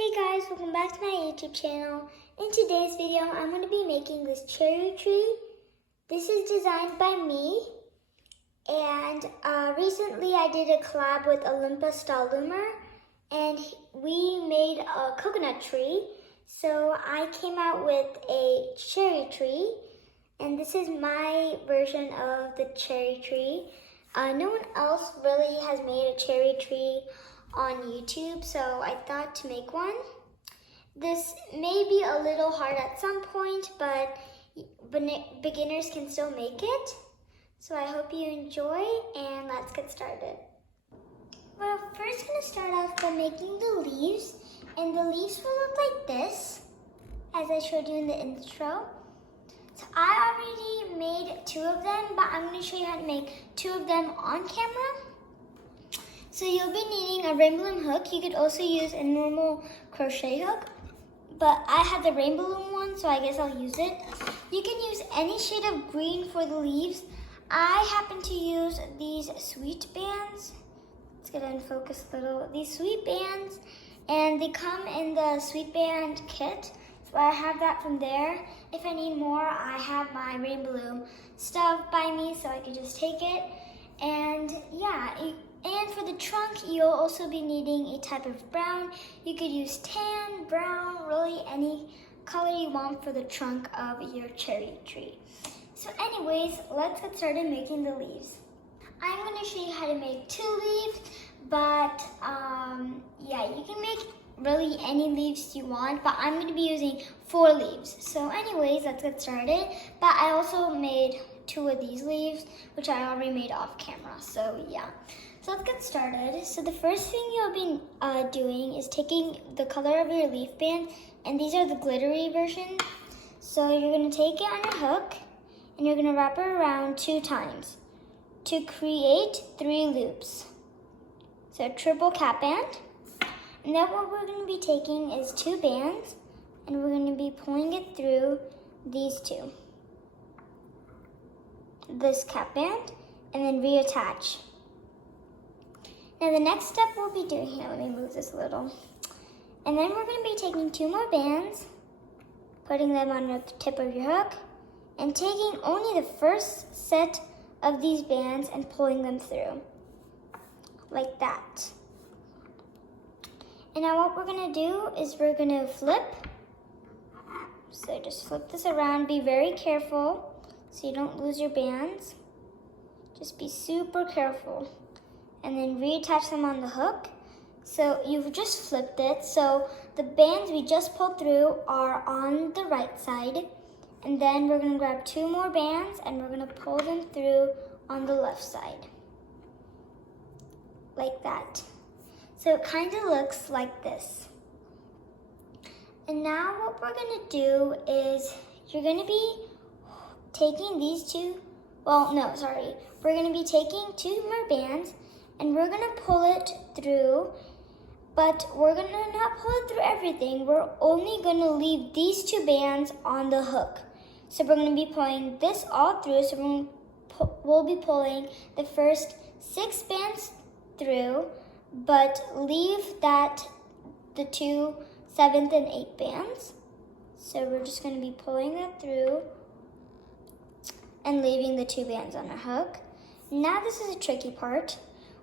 Hey guys, welcome back to my YouTube channel. In today's video, I'm going to be making this cherry tree. This is designed by me, and recently I did a collab with Olympus Loomer, and we made a coconut tree. So I came out with a cherry tree, and this is my version of the cherry tree. No one else really has made a cherry tree on YouTube, so I thought to make one. This may be a little hard at some point, but beginners can still make it. So I hope you enjoy, and let's get started. We're first going to start off by making the leaves, and the leaves will look like this, as I showed you in the intro. So I already made 2 of them, but I'm going to show you how to make 2 of them on camera. So you'll be needing a rainbow loom hook. You could also use a normal crochet hook, but I have the rainbow loom one, so I guess I'll use it. You can use any shade of green for the leaves. I happen to use these sweet bands. Let's get in focus a little. These sweet bands, and they come in the sweet band kit. So I have that from there. If I need more, I have my rainbow loom stuff by me, so I can just take it. And yeah, and for the trunk, you'll also be needing a type of brown. You could use tan, brown, really any color you want for the trunk of your cherry tree. So anyways, let's get started making the leaves. I'm going to show you how to make 2 leaves, but yeah, you can make really any leaves you want, but I'm going to be using 4 leaves. So anyways, let's get started. But I also made 2 of these leaves, which I already made off camera, so yeah. So let's get started. So the first thing you'll be doing is taking the color of your leaf band, and these are the glittery version. So you're going to take it on your hook, and you're going to wrap it around 2 times to create 3 loops. So a triple cap band. And then what we're going to be taking is 2 bands, and we're going to be pulling it through these 2. This cap band, and then reattach. Now the next step we'll be doing here, let me move this a little. And then we're going to be taking 2 more bands, putting them on the tip of your hook, and taking only the first set of these bands and pulling them through, like that. And now what we're going to do is we're going to flip. So just flip this around, be very careful so you don't lose your bands. Just be super careful. And then reattach them on the hook. So you've just flipped it. So the bands we just pulled through are on the right side. And then we're going to grab 2 more bands and we're going to pull them through on the left side. Like that. So it kind of looks like this. And now what we're going to do is you're going to be taking these 2, we're going to be taking 2 more bands, and we're going to pull it through, but we're going to not pull it through everything. We're only going to leave these 2 bands on the hook. So we're going to be pulling this all through. So we'll be pulling the first 6 bands through, but leave the 2 7th and 8th bands. So we're just going to be pulling that through and leaving the 2 bands on our hook. Now this is a tricky part.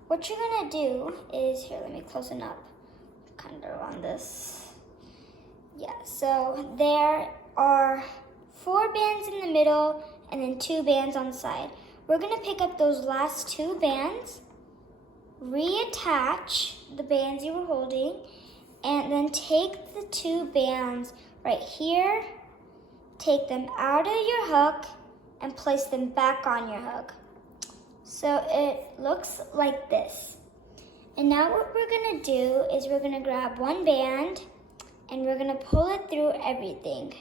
What you're going to do is, here, let me close it up, kind of on this. Yeah, so there are 4 bands in the middle and then 2 bands on the side. We're going to pick up those last 2 bands, reattach the bands you were holding, and then take the 2 bands right here, take them out of your hook, and place them back on your hook. So it looks like this. And now what we're going to do is we're going to grab 1 band and we're going to pull it through everything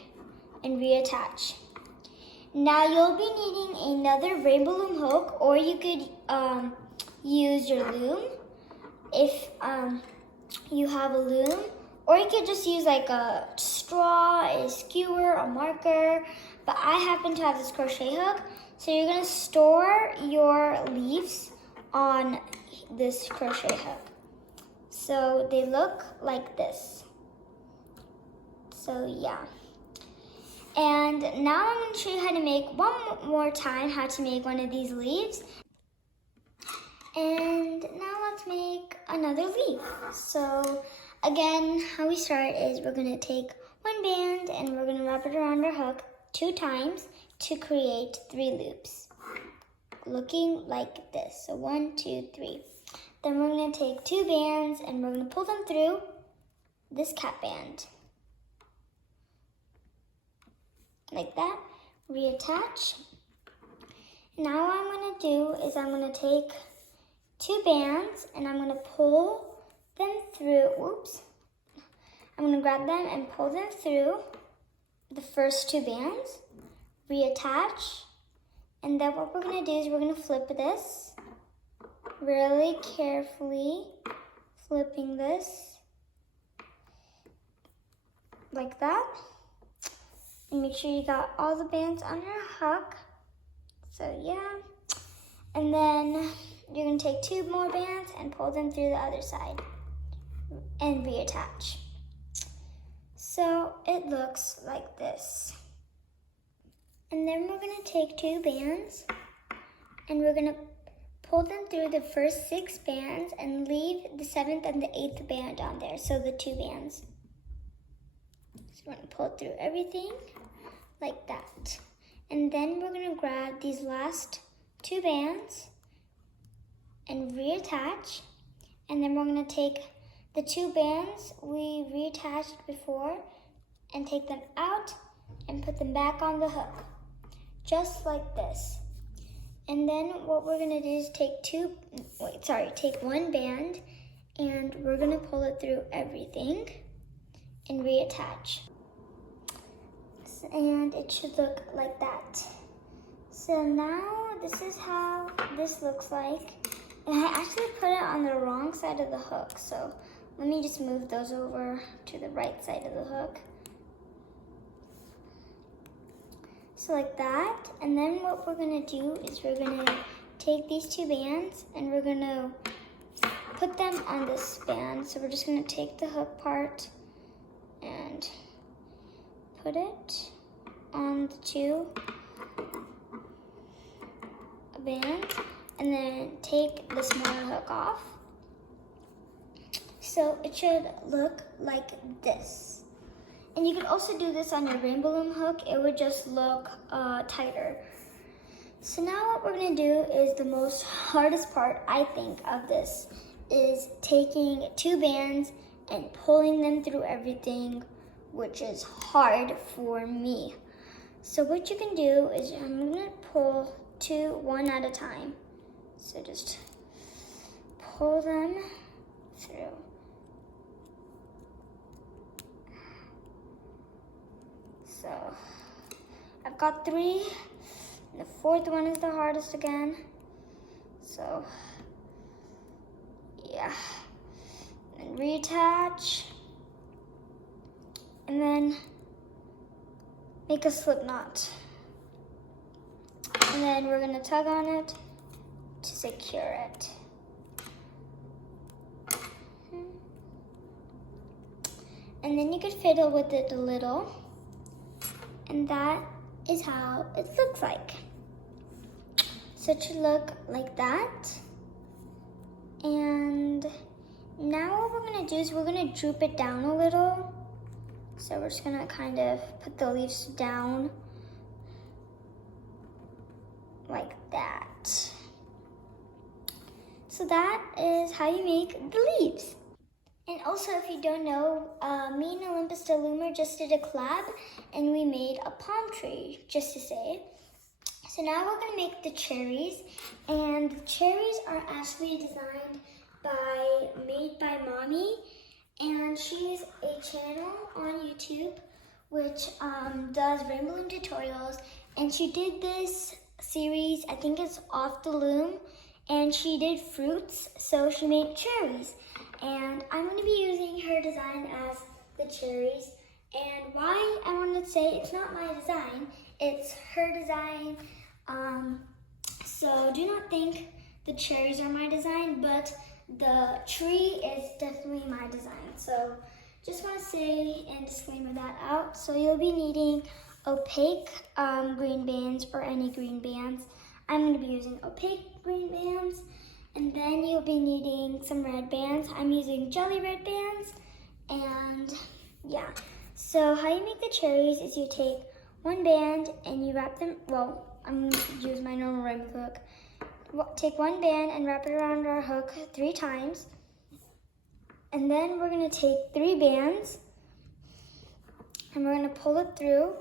and reattach. Now you'll be needing another rainbow loom hook, or you could use your loom if you have a loom, or you could just use like a straw, a skewer, a marker, but I happen to have this crochet hook. So you're going to store your leaves on this crochet hook. So they look like this. So yeah. And now I'm going to show you how to make one more time how to make one of these leaves. And now let's make another leaf. So again, how we start is we're going to take one band and we're going to wrap it around our hook 2 times to create 3 loops, looking like this. So 1, 2, 3. Then we're going to take 2 bands and we're going to pull them through this cap band. Like that, reattach. Now what I'm going to do is I'm going to take 2 bands and I'm going to pull them through, I'm going to grab them and pull them through the first 2 bands, reattach, and then what we're going to do is we're going to flip this, really carefully flipping this, like that. And make sure you got all the bands on your hook. So yeah. And then you're going to take 2 more bands and pull them through the other side and reattach. So it looks like this. And then we're going to take 2 bands and we're going to pull them through the first 6 bands and leave the 7th and the 8th band on there. So the 2 bands. So we're going to pull it through everything like that. And then we're going to grab these last 2 bands and reattach. And then we're going to take the 2 bands we reattached before and take them out and put them back on the hook. Just like this. And then what we're going to do is take 1 band and we're going to pull it through everything and reattach. And it should look like that. So now this is how this looks like. And I actually put it on the wrong side of the hook. So let me just move those over to the right side of the hook. So like that. And then what we're going to do is we're going to take these 2 bands and we're going to put them on this band. So we're just going to take the hook part and put it on the 2 bands and then take the smaller hook off. So it should look like this. And you could also do this on your rainbow loom hook. It would just look tighter. So now what we're going to do is the most hardest part, I think, of this is taking 2 bands and pulling them through everything, which is hard for me. So what you can do is I'm going to pull 2 one at a time. So just pull them through. So I've got 3. And the 4th one is the hardest again. So yeah. And reattach. And then make a slip knot. And then we're going to tug on it to secure it. And then you could fiddle with it a little. And that is how it looks like. So it should look like that. And now what we're going to do is we're going to droop it down a little. So we're just going to kind of put the leaves down like that. So that is how you make the leaves. And also, if you don't know, me and Olympus the Loomer just did a collab and we made a palm tree, just to say. So now we're going to make the cherries. And the cherries are actually made by Mommy. And she's a channel on YouTube which does rainbow loom tutorials. And she did this series, I think it's Off the Loom. And she did fruits, so she made cherries. And I'm going to be using her design as the cherries. And why I wanted to say it's not my design, it's her design. So do not think the cherries are my design, but the tree is definitely my design. So just want to say and disclaimer that out. So you'll be needing opaque green bands or any green bands. I'm going to be using opaque green bands. And then you'll be needing some red bands. I'm using jelly red bands. And yeah. So how you make the cherries is you take one band and you wrap them, well, I'm going to use my normal rainbow hook. Take one band and wrap it around our hook 3 times. And then we're going to take 3 bands and we're going to pull it through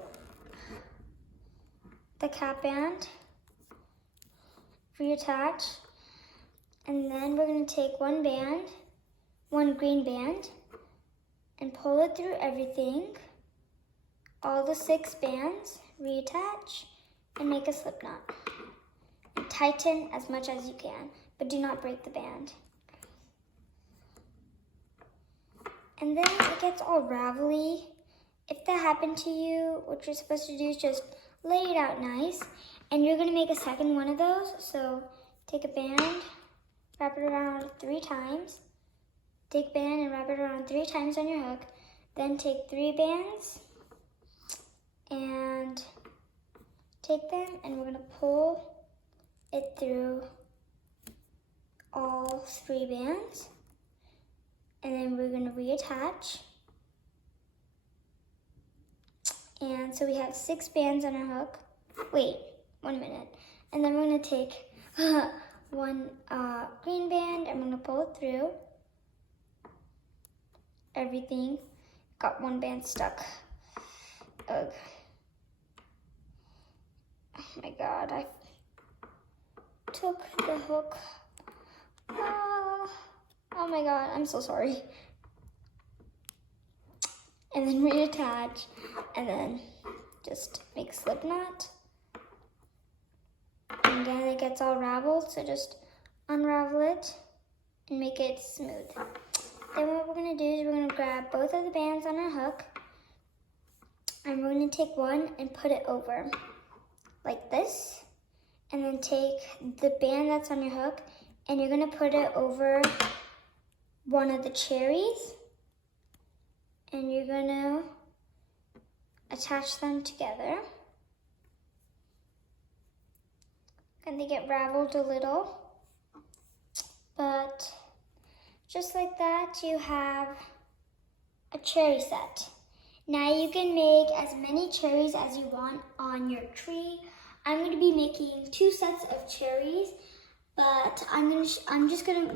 the cap band, reattach, and then we're going to take one green band, and pull it through everything, all the 6 bands, reattach, and make a slip knot. And tighten as much as you can, but do not break the band. And then it gets all ravelly. If that happened to you, what you're supposed to do is just lay it out nice. And you're going to make a second one of those. So take a band, wrap it around 3 times. Take band and wrap it around 3 times on your hook. Then take 3 bands and take them, and we're going to pull it through all 3 bands. And then we're going to reattach. And so we have 6 bands on our hook. Wait, 1 minute. And then we're going to take one green band. I'm going to pull it through everything. Got 1 band stuck. Ugh. Oh my God, I took the hook. Oh my God, I'm so sorry. And then reattach, and then just make a slip knot. And then it gets all raveled, so just unravel it and make it smooth. Then what we're gonna do is we're gonna grab both of the bands on our hook, and we're gonna take one and put it over like this, and then take the band that's on your hook, and you're gonna put it over one of the cherries, and you're gonna attach them together. And they get raveled a little, but just like that, you have a cherry set. Now you can make as many cherries as you want on your tree. I'm going to be making 2 sets of cherries, but I'm just gonna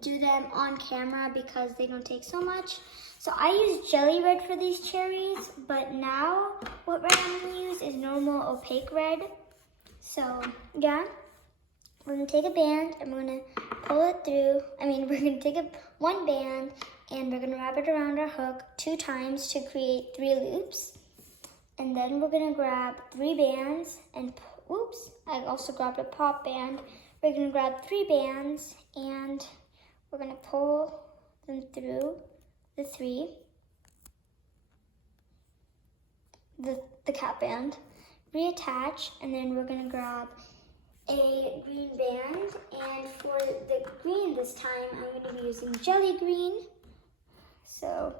do them on camera because they don't take so much. So I use jelly red for these cherries, but now what red I'm gonna use is normal opaque red. So yeah, we're gonna take a band and we're gonna pull it through. We're gonna take one band and we're gonna wrap it around our hook 2 times to create 3 loops. And then we're gonna grab 3 bands and, oops, I also grabbed a pop band. We're gonna grab 3 bands and we're gonna pull them through the 3, the cap band, reattach, and then we're gonna grab a green band. And for the green this time, I'm gonna be using jelly green. So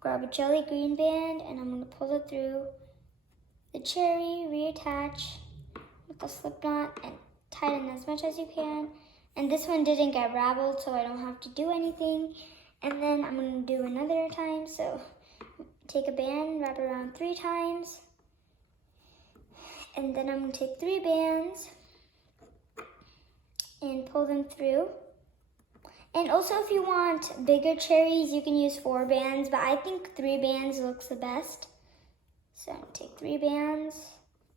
grab a jelly green band and I'm gonna pull it through the cherry, reattach with a slip knot and tighten as much as you can. And this one didn't get raveled, so I don't have to do anything. And then I'm gonna do another time. So take a band, wrap it around 3 times. And then I'm gonna take 3 bands and pull them through. And also if you want bigger cherries, you can use 4 bands, but I think 3 bands looks the best. So I'm gonna take 3 bands.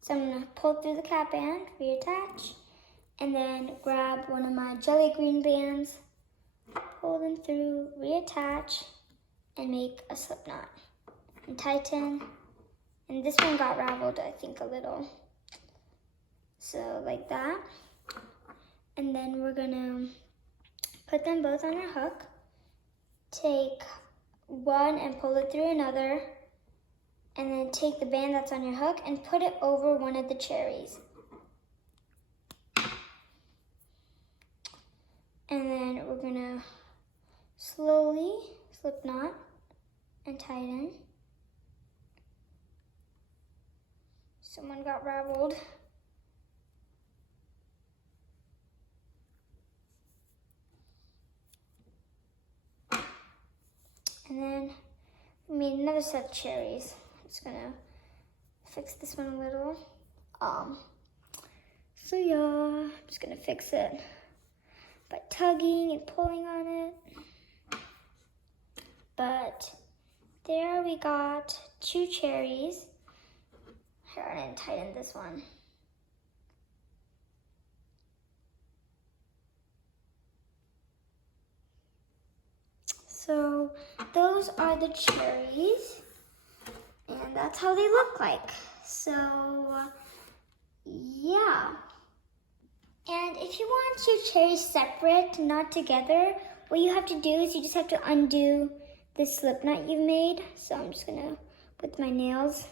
So I'm gonna pull through the cap band, reattach, and then grab one of my jelly green bands, pull them through, reattach, and make a slip knot and tighten. And this one got raveled, I think, a little. So like that. And then we're gonna put them both on our hook, take one and pull it through another, and then take the band that's on your hook and put it over one of the cherries. And then we're gonna slowly slip knot and tighten. Someone got raveled. And then we made another set of cherries. I'm just gonna fix this one a little. So yeah, I'm just gonna fix it by tugging and pulling on it. But there we got 2 cherries. Here, I didn't tighten this one. So those are the cherries, and that's how they look like. So yeah. And if you want your cherries separate, not together, what you have to do is you just have to undo this slip knot you've made. So I'm just gonna, with my nails.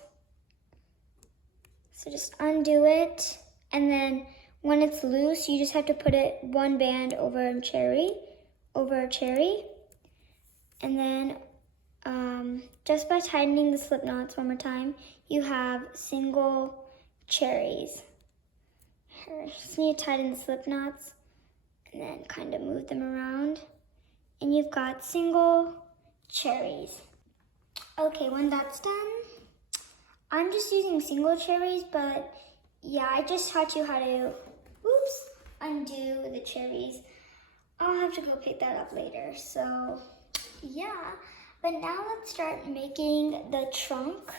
So just undo it, and then when it's loose, you just have to put it one band over a cherry, and then just by tightening the slip knots one more time, you have single cherries. Here, just need to tighten the slip knots and then kind of move them around, and you've got single cherries. Okay, when that's done, I'm just using single cherries, but yeah, I just taught you how to, undo the cherries. I'll have to go pick that up later, so yeah. But now let's start making the trunk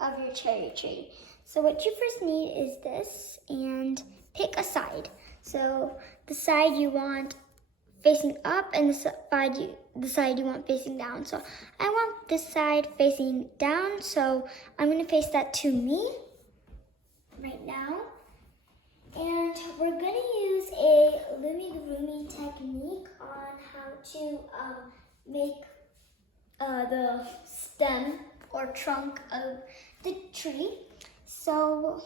of your cherry tree. So what you first need is this, and pick a side. So the side you want facing up, and the side you want facing down. So I want this side facing down, so I'm gonna face that to me right now. And we're gonna use a loomigurumi technique on how to make the stem or trunk of the tree. So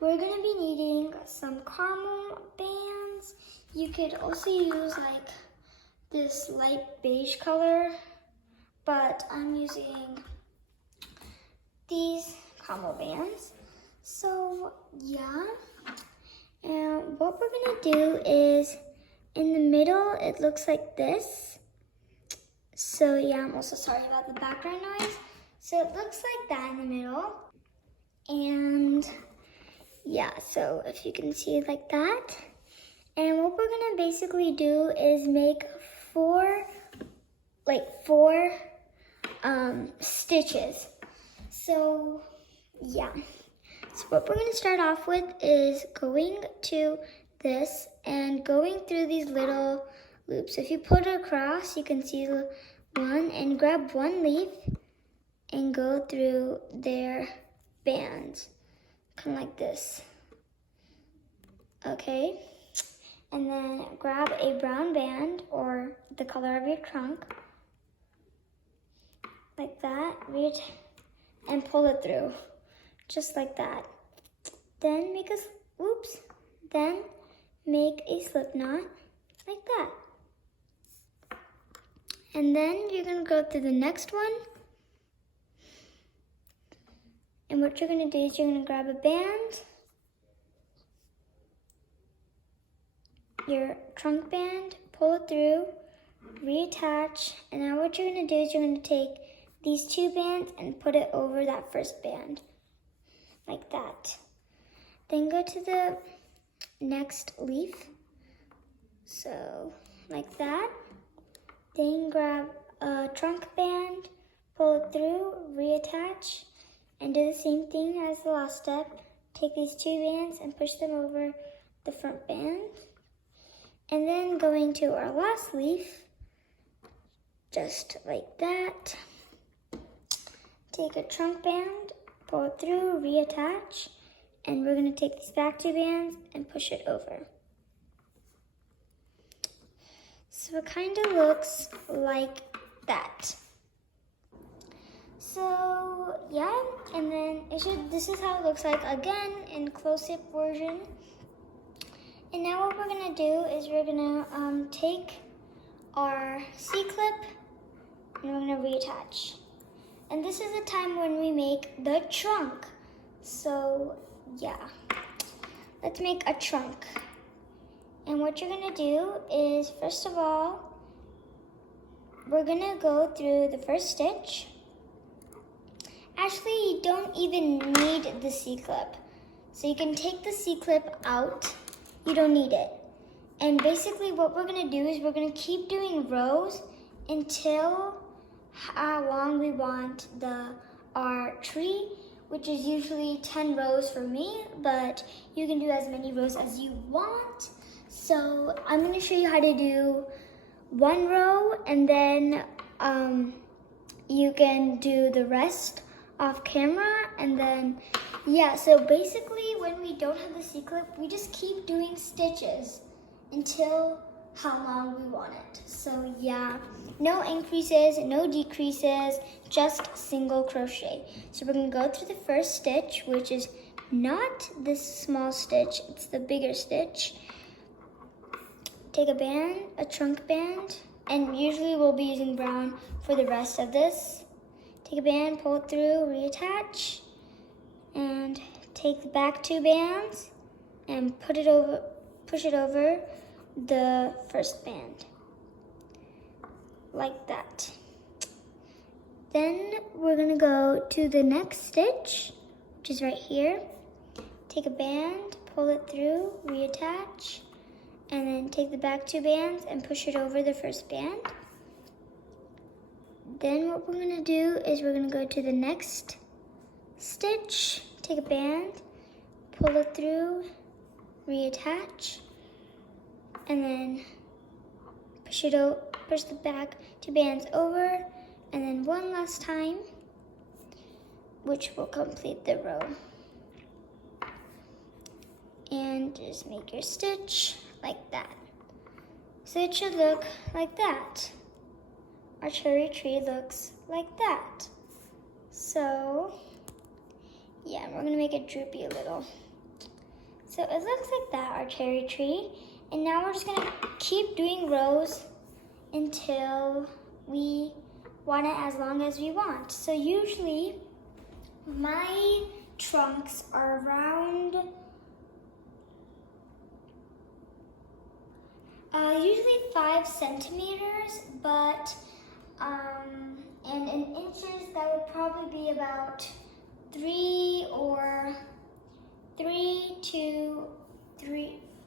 we're gonna be needing some caramel bands. You could also use like this light beige color, but I'm using these caramel bands. So yeah, and what we're gonna do is in the middle, it looks like this. So yeah, I'm also sorry about the background noise. So it looks like that in the middle. And yeah, so if you can see it like that. And what we're gonna basically do is make four stitches. So yeah, so what we're gonna start off with is going to this and going through these little loops. If you put it across, you can see one, and grab one leaf and go through their bands, kind of like this. Okay, and then grab a brown band or the color of your trunk, like that, and pull it through, just like that. Then make a slip knot, like that. And then you're gonna go through the next one. And what you're gonna do is you're gonna grab a band, your trunk band, pull it through, reattach, and now what you're gonna do is you're gonna take these 2 bands and put it over that first band, like that. Then go to the next leaf, so like that. Then grab a trunk band, pull it through, reattach, and do the same thing as the last step. Take these 2 bands and push them over the front band. And then going to our last leaf, just like that. Take a trunk band, pull it through, reattach, and we're gonna take these back 2 bands and push it over. So it kind of looks like that. So yeah, and then this is how it looks like again in close-up version. And now what we're gonna do is we're gonna take our C-clip and we're gonna reattach. And this is the time when we make the trunk. So yeah, let's make a trunk. And what you're gonna do is, first of all, we're gonna go through the first stitch. Actually, you don't even need the C-clip. So you can take the C-clip out. You don't need it. And basically what we're gonna do is we're gonna keep doing rows until how long we want our tree, which is usually 10 rows for me, but you can do as many rows as you want. So I'm gonna show you how to do one row, and then you can do the rest off camera, and then yeah, so basically when we don't have the C-clip, we just keep doing stitches until how long we want it. So yeah, no increases, no decreases, just single crochet. So we're gonna go through the first stitch, which is not this small stitch, it's the bigger stitch. Take a band, a trunk band, and usually we'll be using brown for the rest of this. Take a band, pull it through, reattach, and take the back two bands and push it over the first band, like that. Then we're gonna go to the next stitch, which is right here. Take a band, pull it through, reattach, and then take the back two bands and push it over the first band. Then what we're gonna do is we're gonna go to the next stitch, take a band, pull it through, reattach, and then push the back two bands over, and then one last time, which will complete the row. And just make your stitch like that. So it should look like that. Our cherry tree looks like that. So yeah, we're gonna make it droopy a little. So it looks like that, our cherry tree. And now we're just gonna keep doing rows until we want it as long as we want. So usually my trunks are around usually 5 centimeters, but and in inches that would probably be about 3 to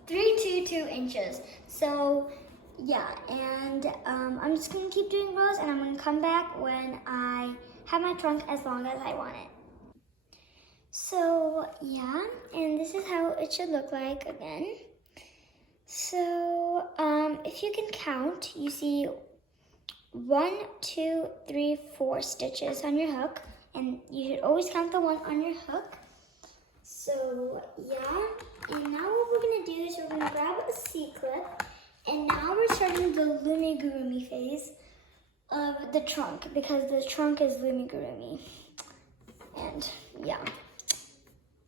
2 inches. So yeah, and I'm just gonna keep doing rows, and I'm gonna come back when I have my trunk as long as I want it. So yeah, and this is how it should look like again. So if you can count, you see 1, 2, 3, 4 stitches on your hook, and you should always count the one on your hook. So yeah, and now what we're gonna do is we're gonna grab a C-clip, and now we're starting the loomigurumi phase of the trunk, because the trunk is loomigurumi. And yeah,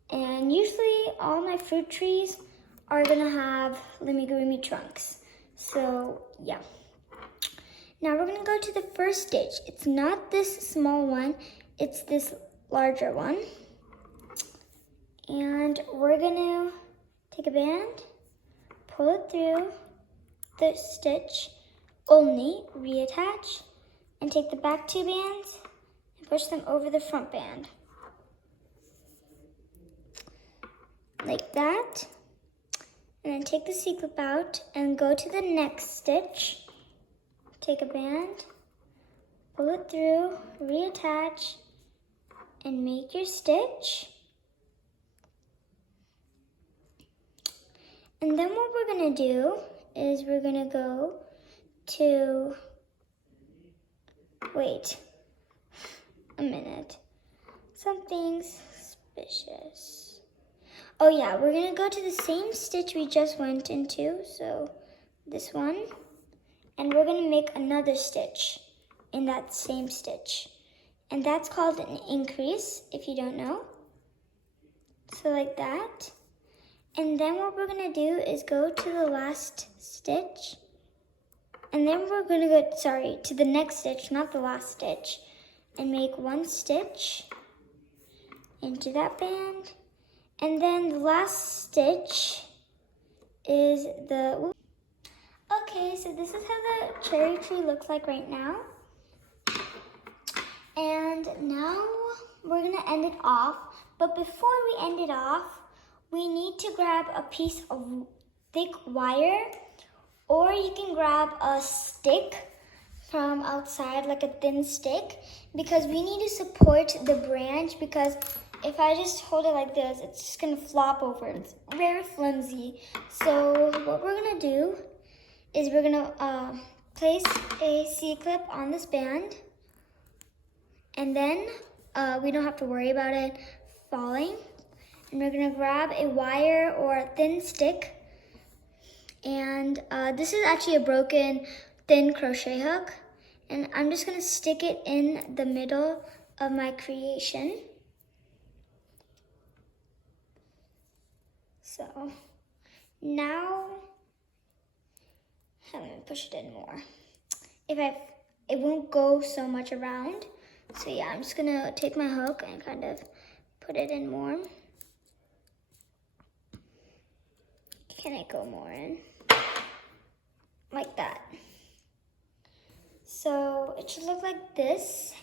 and usually all my fruit trees are gonna have loomigurumi trunks. So yeah. Now we're gonna go to the first stitch. It's not this small one, it's this larger one. And we're gonna take a band, pull it through the stitch only, reattach, and take the back two bands and push them over the front band. Like that. And then take the C-clip out and go to the next stitch. Take a band, pull it through, reattach, and make your stitch. And then what we're gonna do is we're gonna go to, wait a minute, something's suspicious. Oh yeah, we're gonna go to the same stitch we just went into, so this one, and we're gonna make another stitch in that same stitch. And that's called an increase, if you don't know. So like that. And then what we're gonna do is go to the last stitch, and then we're gonna go, sorry, to the next stitch, not the last stitch. and make one stitch into that band. And then the last stitch is the, okay, so this is how the cherry tree looks like right now. And now we're gonna end it off. But before we end it off, we need to grab a piece of thick wire, or you can grab a stick from outside, like a thin stick, because we need to support the branch, because if I just hold it like this, it's just gonna flop over. It's very flimsy. So what we're gonna do is we're gonna place a C-clip on this band, and then we don't have to worry about it falling. And we're gonna grab a wire or a thin stick, and this is actually a broken thin crochet hook, and I'm just gonna stick it in the middle of my creation. So now, I'm gonna push it in more. It won't go so much around. So yeah, I'm just gonna take my hook and kind of put it in more. Can I go more in? Like that. So it should look like this.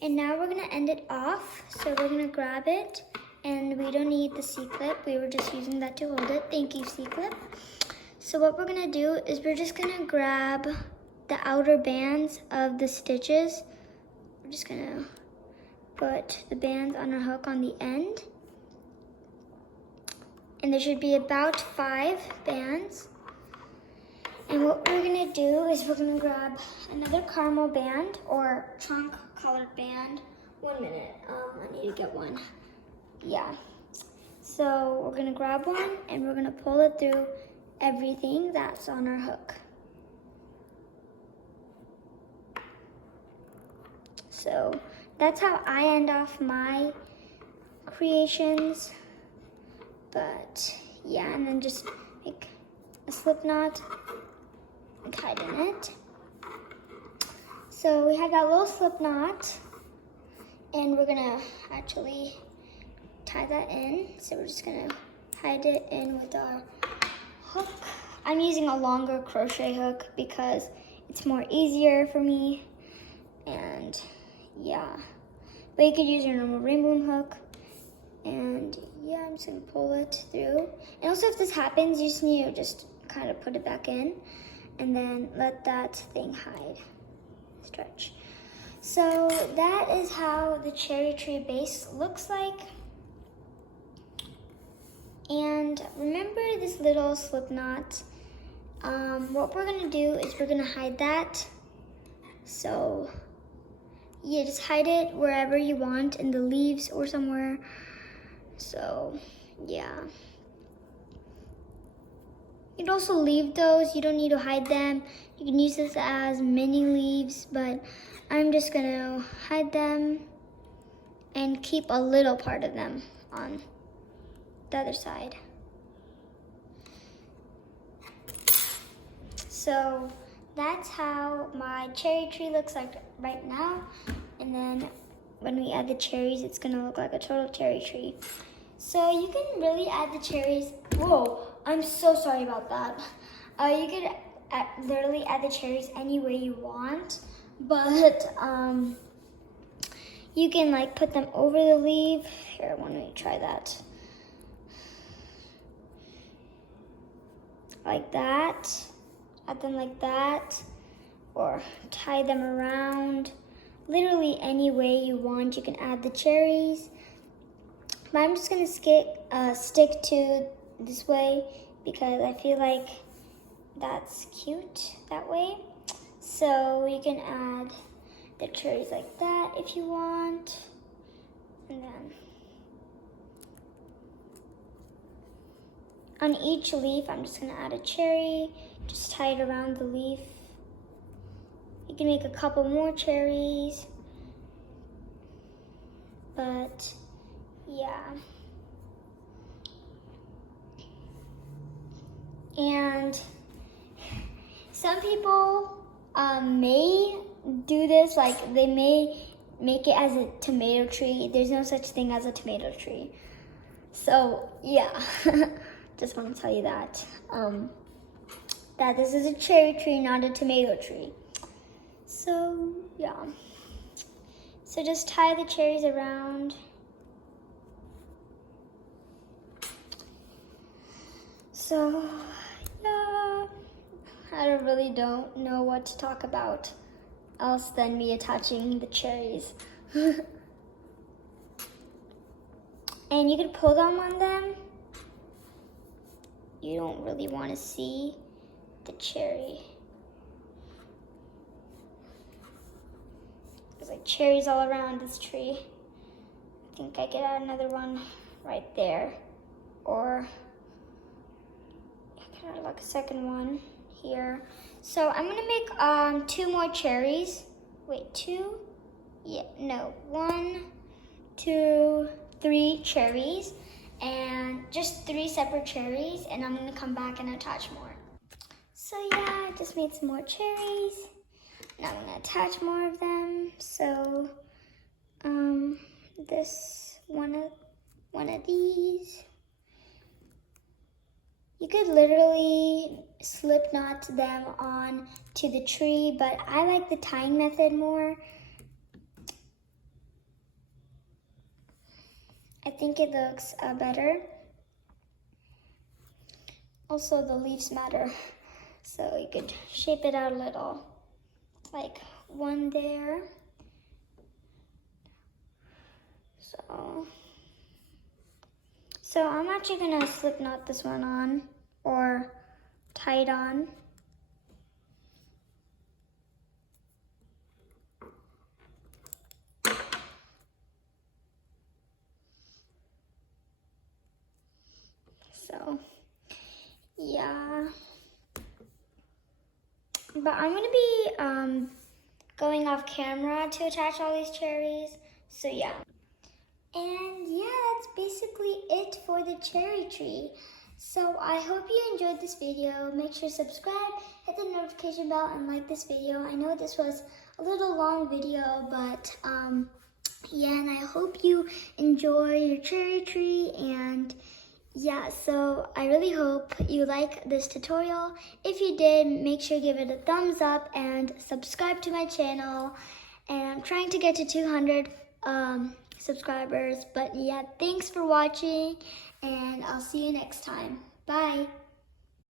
And now we're gonna end it off. So we're gonna grab it, and we don't need the C-clip. We were just using that to hold it. Thank you, C-clip. So what we're gonna do is we're just gonna grab the outer bands of the stitches. We're just gonna put the bands on our hook on the end. And there should be about 5 bands. And what we're gonna do is we're gonna grab another caramel band or trunk colored band. 1 minute, I need to get one. Yeah. So we're gonna grab one and we're gonna pull it through everything that's on our hook. So that's how I end off my creations. But yeah, and then just make a slip knot and tighten it. So we have that little slip knot, and we're gonna actually tie that in. So we're just gonna hide it in with our hook. I'm using a longer crochet hook because it's more easier for me. And yeah, but you could use your normal rainbow hook. And yeah, I'm just gonna pull it through. And also, if this happens, you just need to just kind of put it back in and then let that thing hide, stretch. So that is how the cherry tree base looks like. And remember this little slip knot. What we're gonna do is we're gonna hide that. So yeah, just hide it wherever you want, in the leaves or somewhere. So yeah, you'd also leave those. You don't need to hide them. You can use this as mini leaves, but I'm just gonna hide them and keep a little part of them on the other side. So that's how my cherry tree looks like right now. And then when we add the cherries, it's gonna look like a total cherry tree. So you can really add the cherries. Whoa, I'm so sorry about that. You could literally add the cherries any way you want, but you can like put them over the leaf. Here, why don't you try that? Like that. Add them like that, or tie them around. Literally any way you want, you can add the cherries. But I'm just gonna stick to this way because I feel like that's cute that way. So you can add the cherries like that if you want. And then on each leaf, I'm just gonna add a cherry. Just tie it around the leaf. You can make a couple more cherries. But yeah. And some people may do this, like they may make it as a tomato tree. There's no such thing as a tomato tree. So yeah, just want to tell you that. That this is a cherry tree, not a tomato tree. So yeah. So just tie the cherries around. So yeah, I really don't know what to talk about else than me attaching the cherries. And you can pull them on them. You don't really want to see the cherry. There's like cherries all around this tree. I think I could add another one right there. Or I could add like a second one here. So I'm gonna make 2 more cherries. Wait, 2? Yeah, no, 1, 2, 3 cherries. And just 3 separate cherries, and I'm gonna come back and attach more. So yeah, I just made some more cherries. Now I'm gonna attach more of them. So this one of these. You could literally slip knot them on to the tree, but I like the tying method more. I think it looks better. Also, the leaves matter, so you could shape it out a little. Like one there. So I'm actually gonna slip knot this one on, or tie it on. So yeah, but I'm gonna be going off camera to attach all these cherries. So yeah. And yeah, that's basically it for the cherry tree. So I hope you enjoyed this video. Make sure to subscribe, hit the notification bell, and like this video. I know this was a little long video, but yeah, and I hope you enjoy your cherry tree. And yeah, so I really hope you like this tutorial. If you did, make sure to give it a thumbs up and subscribe to my channel. And I'm trying to get to 200 subscribers. But yeah, thanks for watching, and I'll see you next time. Bye.